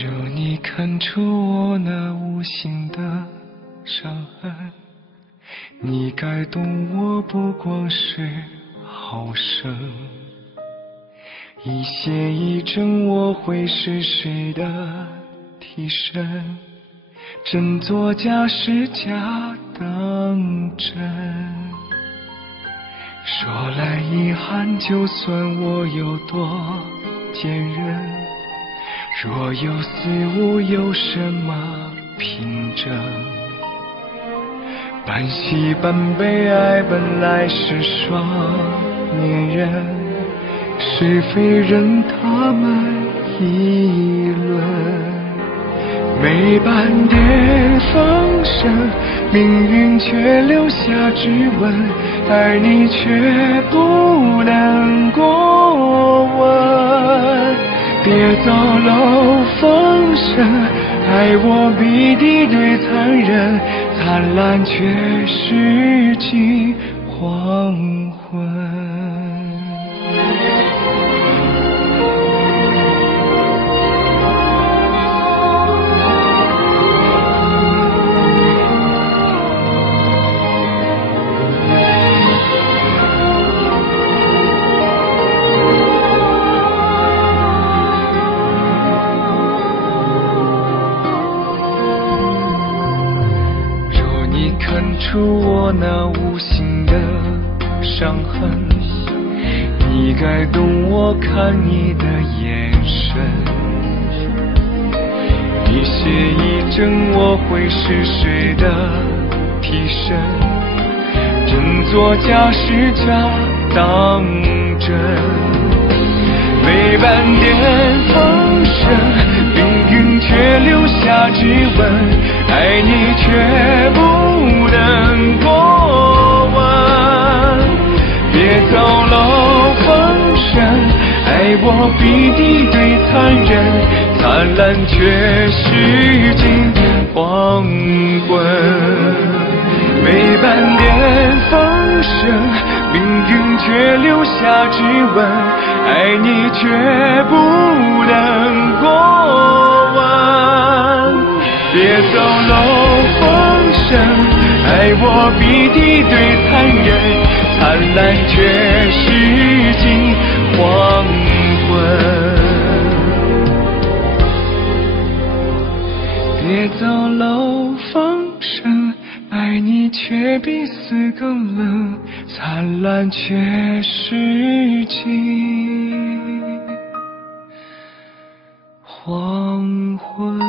若你看出我那无形的伤痕，你该懂我不光是好胜。一邪一正，我会是谁的替身？真作假是假当真。说来遗憾，就算我有多坚韧，若有似无，有什么凭证？半喜半悲，爱本来是双面人，是非任他们议论。没半点风声，命运却留下指纹，而你却不能过问。别走漏风声，爱我比敌对残忍，灿烂却是近黄昏。看出我那无形的伤痕，你该懂我看你的眼神。一邪一正，我会是谁的替身？真作假是假当真。没半点风声，命运却留下指纹，爱你却不能过问。别走漏风声，爱我比敌对残忍，灿烂却是近黄昏。没半点风声，命运却留下指纹，爱你却不能过问。别走漏风声，爱我比敌对残忍，灿烂却是近黄昏。别走漏风声，爱你却比死更冷，灿烂却是近黄昏。